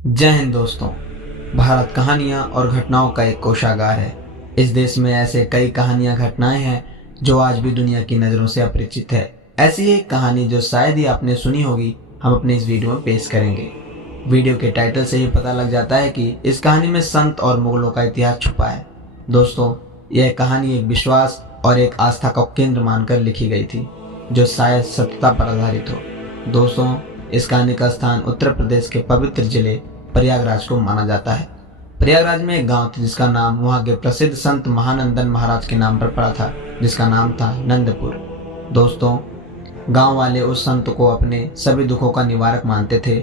जय हिंद दोस्तों। भारत कहानियाँ और घटनाओं का एक कोषागार है। इस देश में ऐसे कई कहानियाँ घटनाएं हैं जो आज भी दुनिया की नज़रों से अपरिचित है। ऐसी एक कहानी जो शायद ही आपने सुनी होगी, हम अपने इस वीडियो में पेश करेंगे। वीडियो के टाइटल से ही पता लग जाता है कि इस कहानी में संत और मुगलों का इतिहास छुपा है। दोस्तों, यह कहानी एक विश्वास और एक आस्था का केंद्र मानकर लिखी गई थी, जो शायद सत्यता पर आधारित हो। दोस्तों, इस कहानी का स्थान उत्तर प्रदेश के पवित्र जिले प्रयागराज को माना जाता है। प्रयागराज में एक गांव था जिसका नाम वहां के प्रसिद्ध संत महानंदन महाराज के नाम पर पड़ा था, जिसका नाम था नंदपुर। दोस्तों, गांव वाले उस संत को अपने सभी दुखों का निवारक मानते थे।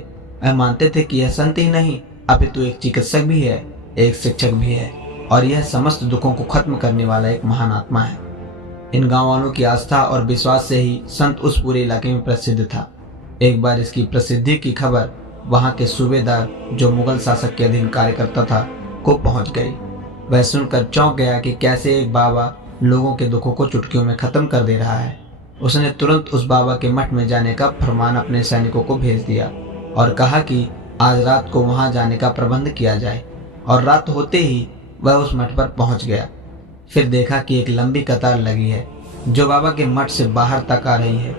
वह मानते थे कि यह संत ही नहीं अपितु एक चिकित्सक भी है, एक शिक्षक भी है और यह समस्त दुखों को खत्म करने वाला एक महान आत्मा है। इन गांव वालों की आस्था और विश्वास से ही संत उस पूरे इलाके में प्रसिद्ध था। एक बार इसकी प्रसिद्धि की खबर वहां के सूबेदार, जो मुगल शासक के अधीन कार्य करता था, को पहुंच गई। वह सुनकर चौंक गया कि कैसे एक बाबा लोगों के दुखों को चुटकियों में खत्म कर दे रहा है। उसने तुरंत उस बाबा के मठ में जाने का फरमान अपने सैनिकों को भेज दिया और कहा कि आज रात को वहां जाने का प्रबंध किया जाए। और रात होते ही वह उस मठ पर पहुंच गया। फिर देखा कि एक लंबी कतार लगी है जो बाबा के मठ से बाहर तक आ रही है,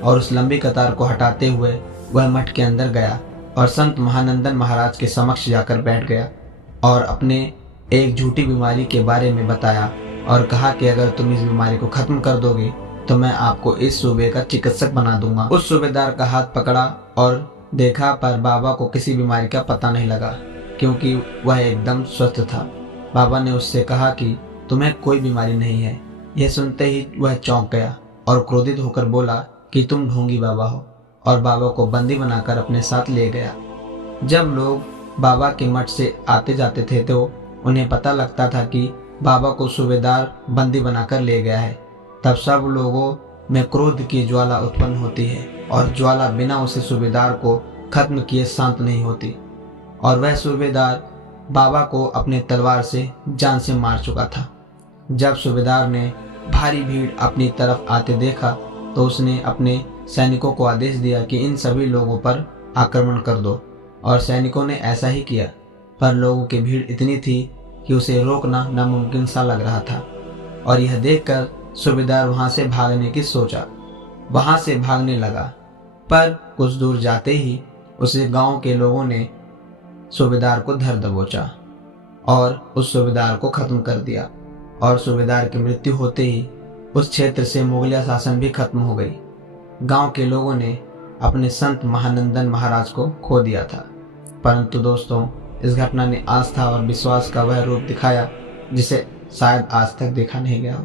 और उस लंबी कतार को हटाते हुए वह मठ के अंदर गया और संत महानंदन महाराज के समक्ष जाकर बैठ गया और अपने एक झूठी बीमारी के बारे में बताया और कहा कि अगर तुम इस बीमारी को खत्म कर दोगे तो मैं आपको इस सूबे का चिकित्सक बना दूंगा। उस सूबेदार का हाथ पकड़ा और देखा, पर बाबा को किसी बीमारी का पता नहीं लगा क्योंकि वह एकदम स्वस्थ था। बाबा ने उससे कहा कि तुम्हें कोई बीमारी नहीं है। यह सुनते ही वह चौंक गया और क्रोधित होकर बोला कि तुम ढोंगी बाबा हो, और बाबा को बंदी बनाकर अपने साथ ले गया। जब लोग बाबा के मठ से आते जाते थे तो उन्हें पता लगता था कि बाबा को सूबेदार बंदी बनाकर ले गया है। तब सब लोगों में क्रोध की ज्वाला उत्पन्न होती है और ज्वाला बिना उसे सूबेदार को खत्म किए शांत नहीं होती। और वह सूबेदार बाबा को अपने तलवार से जान से मार चुका था। जब सूबेदार ने भारी भीड़ अपनी तरफ आते देखा तो उसने अपने सैनिकों को आदेश दिया कि इन सभी लोगों पर आक्रमण कर दो, और सैनिकों ने ऐसा ही किया। पर लोगों की भीड़ इतनी थी कि उसे रोकना नामुमकिन सा लग रहा था, और यह देखकर सूबेदार वहां से भागने लगा। पर कुछ दूर जाते ही उसे गांव के लोगों ने सूबेदार को धर दबोचा और उस सूबेदार को खत्म कर दिया। और सूबेदार की मृत्यु होते ही उस क्षेत्र से मुगलिया शासन भी खत्म हो गई। गांव के लोगों ने अपने संत महानंदन महाराज को खो दिया था। परंतु दोस्तों, इस घटना ने आस्था और विश्वास का वह रूप दिखाया जिसे शायद आज तक देखा नहीं गया हो।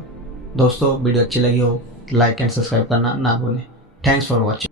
दोस्तों, वीडियो अच्छी लगी हो तो लाइक एंड सब्सक्राइब करना ना भूलें। Thanks for watching.